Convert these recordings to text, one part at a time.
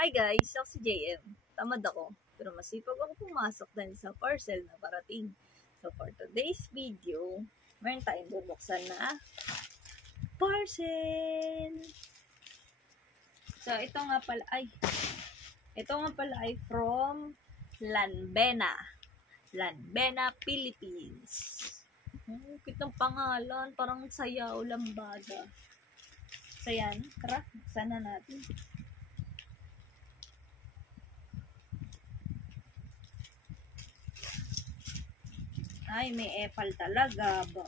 Hi guys, ako si JM. Tamad ako, pero masipag ako pumasok dahil sa parcel na parating. So for today's video, meron tayong bubuksan na parcel. So ito nga pala ay from Lanbena, Philippines. Kitang pangalan, parang Sayaw Lambada. So yan, tara, buksan na natin. Ay, may epal talaga ba?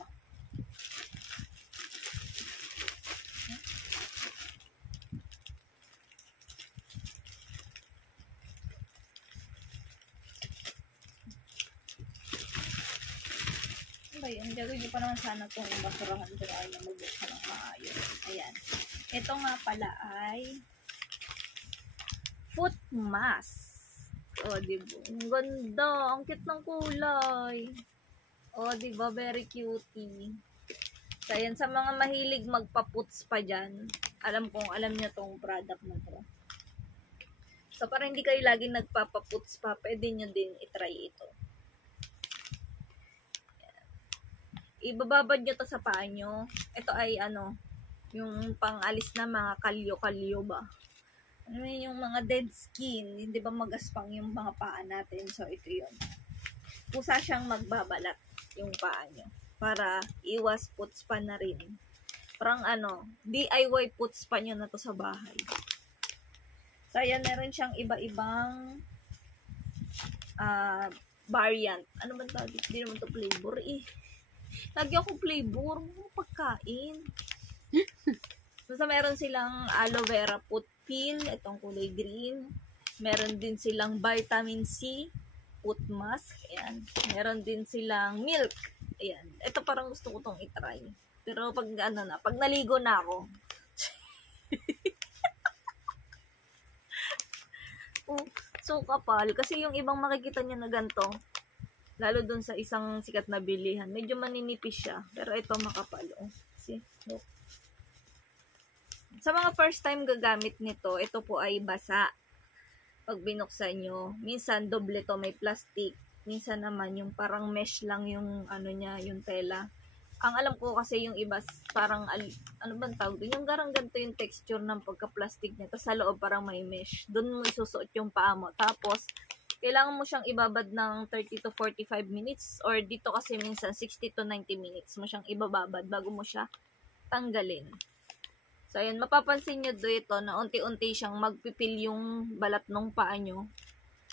Ay, ang gagawin ko pa naman sana itong basurahan pero ay na magbuksan ng maayos. Ayan. Ito nga pala ay foot mask. O, diba? Ang ganda. Ang cute ng kulay. O, diba? Very cutie. So, ayan. Sa mga mahilig magpa-puts pa dyan, alam niyo tong product na to. So, para hindi kayo laging nagpapaputs pa, pwede nyo din itry ito. Ibababad nyo to sa paa nyo. Ito ay yung pang-alis na mga kalyo-kalyo ba? Yung mga dead skin, hindi ba magaspang yung mga paa natin? So, ito yun. Pusa siyang magbabalat yung paa nyo para iwas puts pa na rin. Parang DIY puts pa nyo na to sa bahay. So, ayan, meron siyang iba-ibang variant. Ano ba tawag? Hindi naman to flavor eh. Lagi ako flavor, pagkain. So, meron silang aloe vera foot peel, itong kulay green. Meron din silang vitamin C foot mask. Ayan. Meron din silang milk. Ayan. Ito parang gusto ko tong itry. Pero pag pag naligo na ako. So kapal. Kasi yung ibang makikita niya na ganito, lalo dun sa isang sikat na bilihan, medyo maninipis siya. Pero ito makapal. See? Look. Sa mga first time gagamit nito, ito po ay basa. Pag binuksan nyo, minsan doble to, may plastic. Minsan naman yung parang mesh lang yung niya, yung tela. Ang alam ko kasi yung iba parang ano bang tawag doon? Yung garang ganito yung texture ng pagka-plastic niya. Tapos sa loob parang may mesh. Doon mo isusuot yung paa mo. Tapos kailangan mo siyang ibabad ng 30 to 45 minutes or dito kasi minsan 60 to 90 minutes mo siyang ibababad bago mo siya tanggalin. So, ayun, mapapansin nyo dito na unti-unti siyang magpipil yung balat ng paa nyo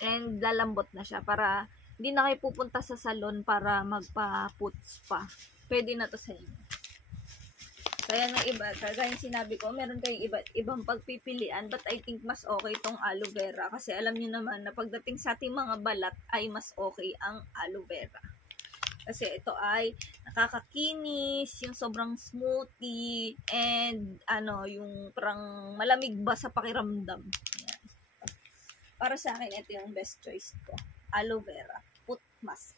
and lalambot na siya para hindi na kayo pupunta sa salon para magpa-puts pa. Pwede na to sa inyo. So, ayan ang iba. Kaya yung sinabi ko, meron kayong ibang pagpipilian but I think mas okay itong aloe vera kasi alam niyo naman na pagdating sa ating mga balat ay mas okay ang aloe vera. Kasi ito ay nakakakinis, yung sobrang smoothie, and yung parang malamig ba sa pakiramdam. Ayan. Para sa akin, ito yung best choice ko. Aloe vera foot mask.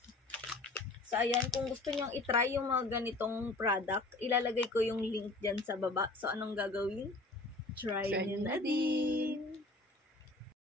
So, ayan, kung gusto nyong itry yung mga ganitong product, ilalagay ko yung link dyan sa baba. So, anong gagawin? Try nyo na din!